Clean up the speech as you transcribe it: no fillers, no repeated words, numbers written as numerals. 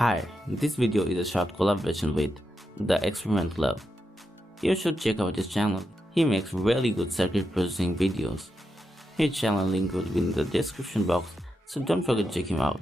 Hi, this video is a short collaboration with the Experiment Club. You should check out his channel. He makes really good circuit processing videos. His channel link will be in the description box, so don't forget to check him out.